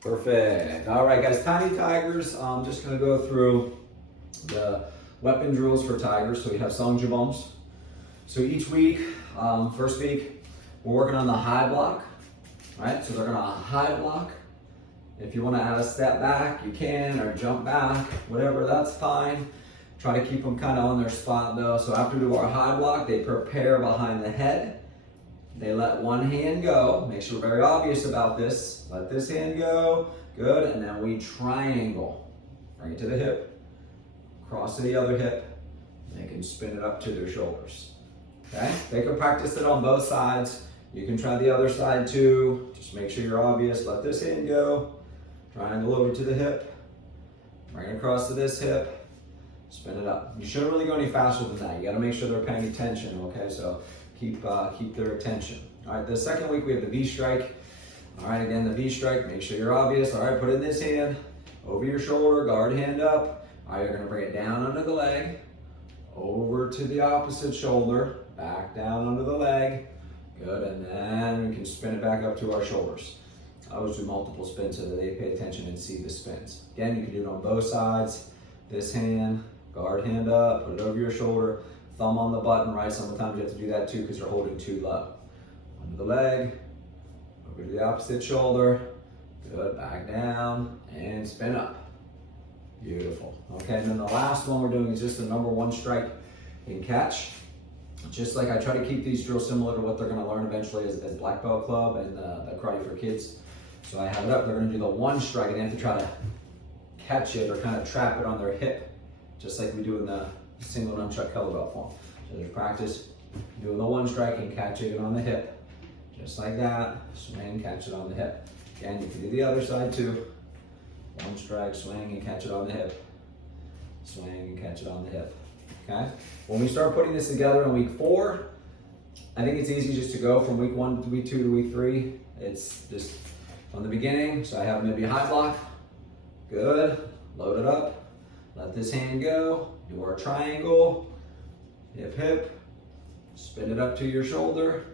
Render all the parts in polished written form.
Perfect. All right, guys, tiny tigers. I'm just gonna go through the weapon drills for tigers. So we have song jabons. So each week, first week, we're working on the high block. All right, so they're gonna high block. If you want to add a step back, you can, or jump back, whatever, that's fine. Try to keep them kind of on their spot though. So after we do our high block, they prepare behind the head. They let one hand go. Make sure we're very obvious about this. Let this hand go. Good. And then we triangle. Bring it to the hip. Cross to the other hip. They can spin it up to their shoulders. Okay? They can practice it on both sides. You can try the other side too. Just make sure you're obvious. Let this hand go. Triangle over to the hip. Bring it across to this hip. Spin it up. You shouldn't really go any faster than that. You got to make sure they're paying attention. Okay? So keep their attention. All right, the second week we have the V strike. All right, again, the V strike, make sure you're obvious. All right, put it in this hand, over your shoulder, guard hand up. All right, you're gonna bring it down under the leg, over to the opposite shoulder, back down under the leg. Good, and then we can spin it back up to our shoulders. I always do multiple spins so that they pay attention and see the spins. Again, you can do it on both sides. This hand, guard hand up, put it over your shoulder. Thumb on the button, right? Sometimes you have to do that too because you're holding too low. Under the leg, over to the opposite shoulder. Good, back down and spin up. Beautiful. Okay, and then the last one we're doing is just the number one strike and catch. Just like I try to keep these drills similar to what they're gonna learn eventually as Black Belt Club and the Karate for Kids. So I have it up, they're gonna do the one strike and they have to try to catch it or kind of trap it on their hip, just like we do in the single nunchuck kettlebell form. So there's practice doing the one strike and catching it on the hip. Just like that, swing, catch it on the hip. Again, you can do the other side too. One strike, swing and catch it on the hip. Swing and catch it on the hip, okay? When we start putting this together in week 4, I think it's easy just to go from week 1 to week 2 to week 3. It's just from the beginning. So I have maybe a high block, good, load it up. Let this hand go, do our triangle, hip, hip, spin it up to your shoulder,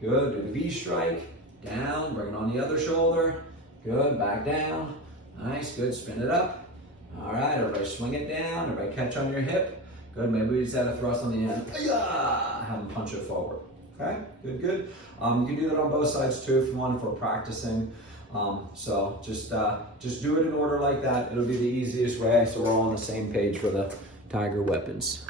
good, do the V strike, down, bring it on the other shoulder, good, back down, nice, good, spin it up. All right, everybody swing it down, everybody catch on your hip, good, maybe we just add a thrust on the end, have them punch it forward, okay, good, good. You can do that on both sides too if you want, if we're practicing. So just do it in order like that. It'll be the easiest way so we're all on the same page for the tiger weapons.